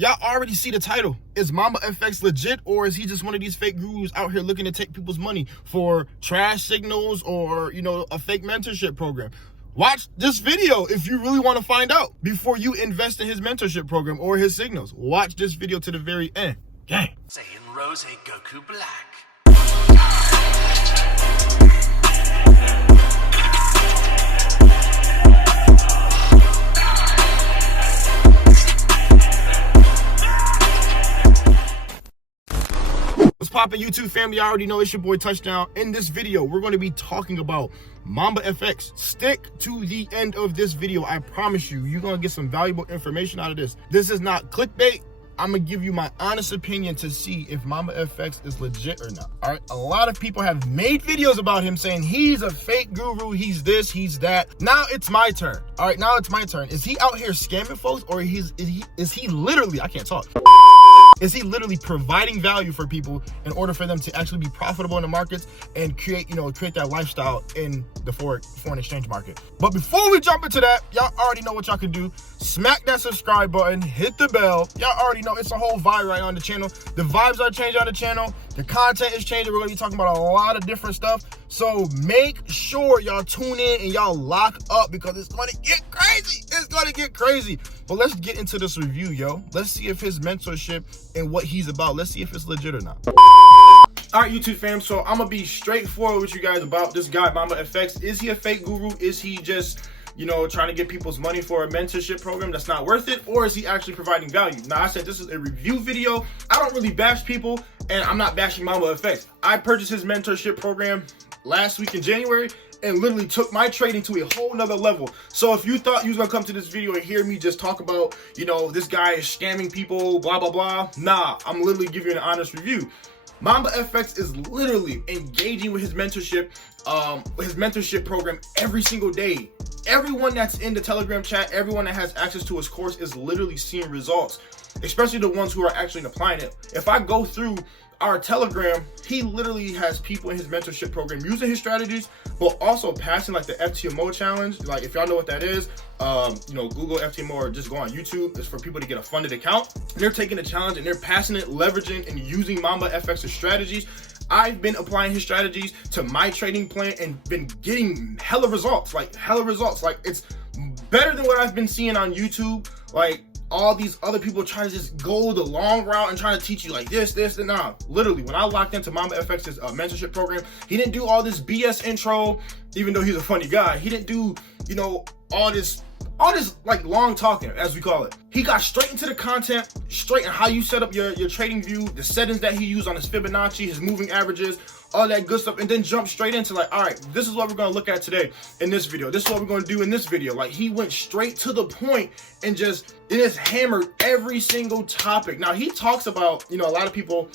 Y'all already see the title. Is Mamba FX legit, or is he just one of these fake gurus out here looking to take people's money for trash signals or, you know, a fake mentorship program? Watch this video if you really want to find out before you invest in his mentorship program or his signals. Watch this video to the very end. Gang. Saying Rose Goku Black. What's poppin', YouTube family? I already know it's your boy Touchdown. In this video, we're going to be talking about Mamba FX. Stick to the end of this video. I promise you, you're going to get some valuable information out of this. This is not clickbait. I'm going to give you my honest opinion to see if Mamba FX is legit or not. All right. A lot of people have made videos about him saying he's a fake guru. He's this, he's that. Now it's my turn. All right. Now it's my turn. Is he out here scamming folks, or is he literally, I can't talk. Is he literally providing value for people in order for them to actually be profitable in the markets and create that lifestyle in the foreign exchange market? But before we jump into that, y'all already know what y'all can do. Smack that subscribe button, hit the bell. Y'all already know it's a whole vibe right on the channel. The vibes are changing on the channel. The content is changing. We're going to be talking about a lot of different stuff. So make sure y'all tune in and y'all lock up, because it's going to get crazy. It's going to get crazy. But let's get into this review, yo. Let's see if his mentorship and what he's about, let's see if it's legit or not. All right, YouTube fam, so I'm gonna be straightforward with you guys about this guy, Mamba FX. Is he a fake guru? Is he just, trying to get people's money for a mentorship program that's not worth it? Or is he actually providing value? Now, I said this is a review video. I don't really bash people, and I'm not bashing Mamba FX. I purchased his mentorship program last week in January, and literally took my trading to a whole nother level. So if you thought you was gonna come to this video and hear me just talk about, this guy is scamming people, blah, blah, blah, nah, I'm literally giving you an honest review. Mamba FX is literally engaging with his mentorship program every single day. Everyone that's in the Telegram chat, everyone that has access to his course is literally seeing results, especially the ones who are actually applying it. If I go through our Telegram, he literally has people in his mentorship program using his strategies, but also passing like the FTMO challenge. Like, if y'all know what that is, Google FTMO or just go on YouTube. It's for people to get a funded account. And they're taking the challenge and they're passing it, leveraging and using Mamba FX's strategies. I've been applying his strategies to my trading plan and been getting hella results. Like, it's better than what I've been seeing on YouTube. Like, all these other people trying to just go the long route and trying to teach you like this, and nah. Literally, when I locked into Mamba FX's mentorship program, he didn't do all this BS intro, even though he's a funny guy. He didn't do, all this like long talking, as we call it. He got straight into the content, straight in how you set up your trading view, the settings that he used on his Fibonacci, his moving averages, all that good stuff, and then jump straight into like, all right, this is what we're gonna look at today in this video. This is what we're gonna do in this video. Like, he went straight to the point and just hammered every single topic. Now, he talks about, a lot of people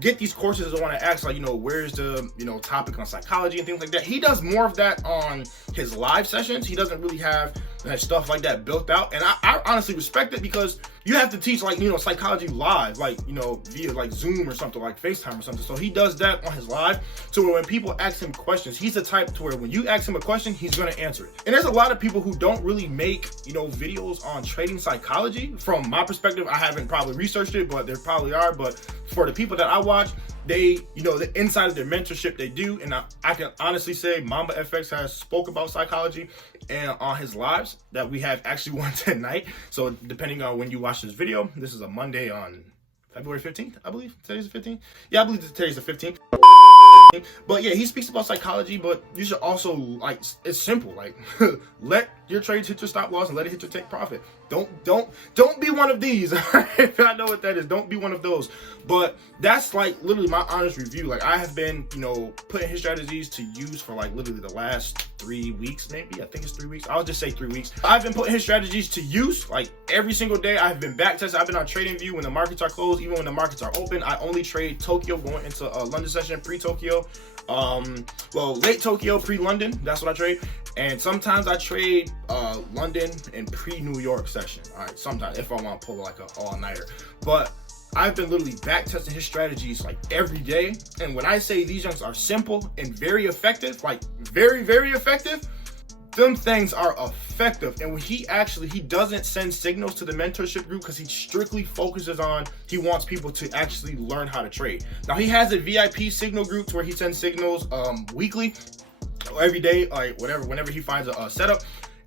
get these courses and want to ask, like, where's the, topic on psychology and things like that. He does more of that on his live sessions. He doesn't really have that stuff like that built out. And I honestly respect it, because you have to teach, like, psychology live, like, via like Zoom or something, like FaceTime or something. So he does that on his live. So when people ask him questions, he's the type to where when you ask him a question, he's going to answer it. And there's a lot of people who don't really make, videos on trading psychology. From my perspective, I haven't probably researched it, but there probably are. But for the people that I watch, they, the inside of their mentorship, they do. And I can honestly say Mamba FX has spoke about psychology and on his lives that we have actually one tonight. So depending on when you watch this video, this is a Monday on February 15th, I believe. Today's the 15th. Yeah, I believe today's the 15th. But yeah, he speaks about psychology, but you should also, like, it's simple. Like, let your trades hit your stop loss and let it hit your take profit. Don't be one of these. If I know what that is, don't be one of those. But that's like literally my honest review. Like, I have been, putting his strategies to use for like literally the last 3 weeks, maybe. I think it's 3 weeks. I'll just say 3 weeks. I've been putting his strategies to use like every single day. I've been back tested. I've been on TradingView when the markets are closed, even when the markets are open. I only trade Tokyo going into a London session, pre-Tokyo. Late Tokyo, pre-London. That's what I trade. And sometimes I trade London and pre-New York session. All right, sometimes if I want to pull like an all-nighter. But I've been literally back testing his strategies like every day. And when I say these junks are simple and very effective, like very, very effective, them things are effective. And when he doesn't send signals to the mentorship group because he strictly focuses on, he wants people to actually learn how to trade. Now he has a VIP signal group where he sends signals weekly or every day, like whenever he finds a setup.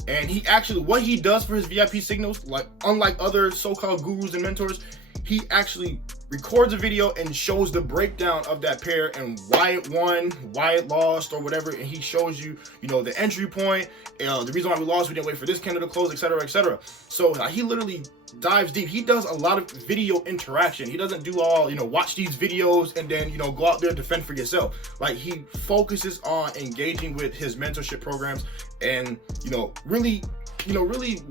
And he actually, what he does for his VIP signals, like unlike other so-called gurus and mentors, he actually records a video and shows the breakdown of that pair and why it won, why it lost, or whatever. And he shows you, the entry point, the reason why we lost, we didn't wait for this candle to close, etc., etc. So he literally dives deep. He does a lot of video interaction. He doesn't do all, watch these videos and then, go out there and defend for yourself. Like, he focuses on engaging with his mentorship programs and, really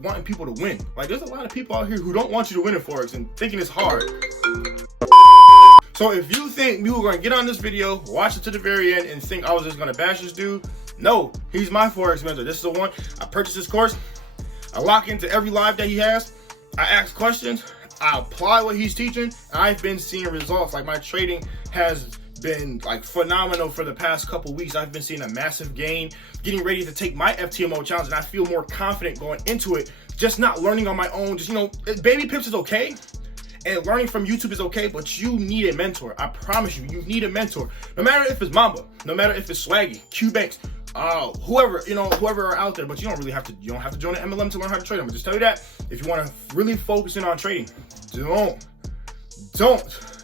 wanting people to win. Like, there's a lot of people out here who don't want you to win in Forex and thinking it's hard. So if you think you were going to get on this video, watch it to the very end, and think I was just going to bash this dude, no, he's my Forex mentor. This is the one. I purchased his course. I lock into every live that he has. I ask questions. I apply what he's teaching. I've been seeing results. Like, my trading has been like phenomenal for the past couple weeks. I've been seeing a massive gain, getting ready to take my FTMO challenge, and I feel more confident going into it. Just not learning on my own. Just, baby pips is okay, and learning from YouTube is okay, but you need a mentor. I promise you, you need a mentor. No matter if it's Mamba, no matter if it's Swaggy, Q-Banks, whoever are out there, but you don't have to join an MLM to learn how to trade. I'm gonna just tell you that. If you want to really focus in on trading, don't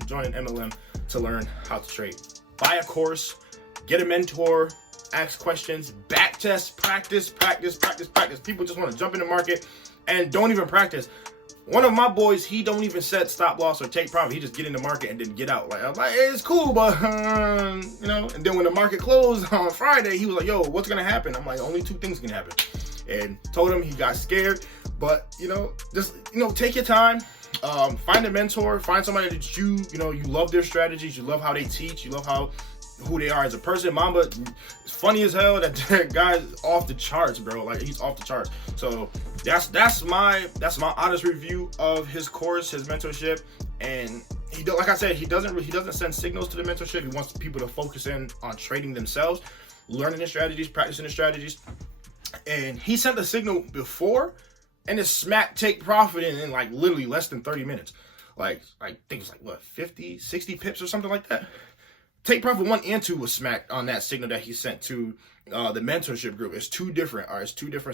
join an MLM to learn how to trade. Buy a course, get a mentor, ask questions, back test, practice. People just want to jump in the market and don't even practice. One of my boys, he don't even set stop loss or take profit. He just get in the market and then get out. Like, I'm like, it's cool, but and then when the market closed on Friday, he was like, yo, what's gonna happen? I'm like, only two things can happen. And told him, he got scared. But just take your time. Find a mentor, find somebody that you love their strategies, you love how they teach, you love who they are as a person. Mamba, it's funny as hell. That guy's off the charts, bro. Like, he's off the charts. So that's my honest review of his course, his mentorship. And like I said, he doesn't send signals to the mentorship. He wants people to focus in on trading themselves, learning the strategies, practicing the strategies. And he sent the signal before, and it smacked take profit in like literally less than 30 minutes. Like, I think it's like, what, 50, 60 pips or something like that? Take profit 1 and 2 was smacked on that signal that he sent to the mentorship group. It's two different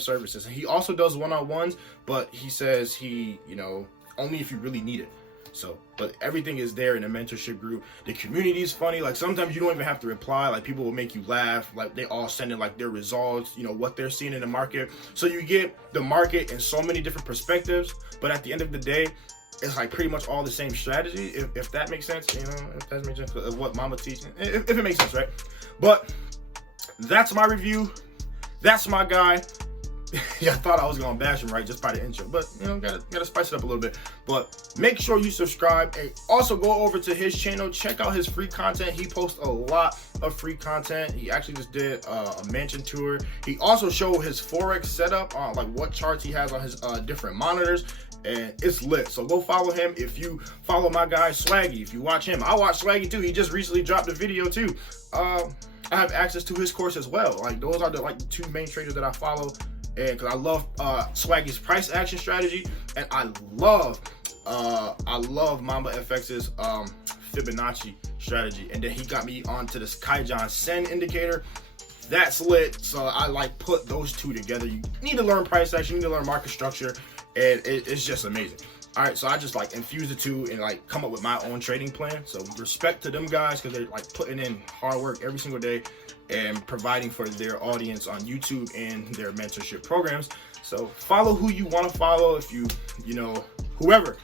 services. And he also does one-on-ones, but he says only if you really need it. So, but everything is there in the mentorship group. The community is funny. Like, sometimes you don't even have to reply. Like, people will make you laugh. Like, they all send in like their results, what they're seeing in the market. So you get the market in so many different perspectives. But at the end of the day, it's like pretty much all the same strategy. If that makes sense, if that makes sense of what Mamba teaching. If it makes sense, right? But that's my review. That's my guy. Yeah, I thought I was gonna bash him right just by the intro, but gotta spice it up a little bit. But make sure you subscribe, and also go over to his channel, check out his free content. He posts a lot of free content. He actually just did a mansion tour. He also showed his Forex setup on like what charts he has on his different monitors, and it's lit. So go follow him. If you follow my guy Swaggy, if you watch him, I watch Swaggy too. He just recently dropped a video too. I have access to his course as well. Like, those are the two main traders that I follow. And because I love Swaggy's price action strategy, and I love Mamba FX's Fibonacci strategy. And then he got me onto this Kaizen Sen indicator. That's lit. So I put those two together. You need to learn price action, you need to learn market structure, and it's just amazing. All right, so I just infuse the two and come up with my own trading plan. So respect to them guys, because they're putting in hard work every single day and providing for their audience on YouTube and their mentorship programs. So follow who you want to follow. If whoever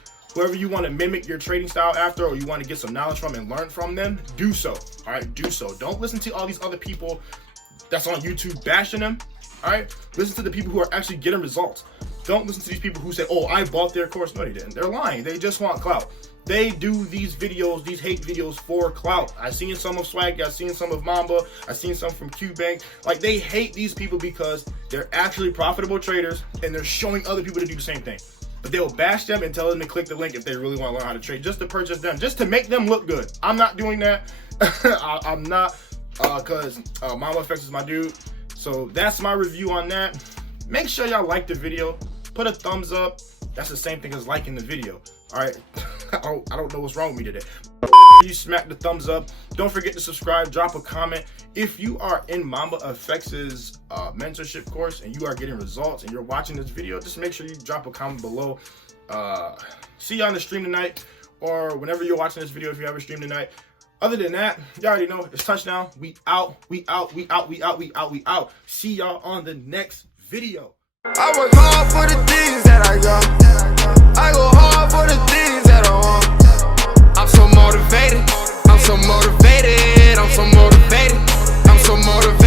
you want to mimic your trading style after, or you want to get some knowledge from and learn from them, do so. All right, do so. Don't listen to all these other people that's on YouTube bashing them. All right, listen to the people who are actually getting results. Don't listen to these people who say, oh, I bought their course. No, they didn't. They're lying. They just want clout. They do these videos, these hate videos for clout. I've seen some of Swag, I've seen some of Mamba, I've seen some from Q-Bank. They hate these people because they're actually profitable traders and they're showing other people to do the same thing. But they'll bash them and tell them to click the link if they really want to learn how to trade, just to purchase them, just to make them look good. I'm not doing that. I'm not, because Mamba FX is my dude. So that's my review on that. Make sure y'all like the video, put a thumbs up. That's the same thing as liking the video. All right, I don't know what's wrong with me today. You smack the thumbs up. Don't forget to subscribe, drop a comment. If you are in Mamba FX's mentorship course and you are getting results and you're watching this video, just make sure you drop a comment below. See you on the stream tonight, or whenever you're watching this video, if you have a stream tonight. Other than that, you already know it's touchdown. We out, we out, we out, we out, we out, we out. See y'all on the next video. I work hard for the things that I got. I go hard for the things that I want. I'm so motivated. I'm so motivated. I'm so motivated. I'm so motivated.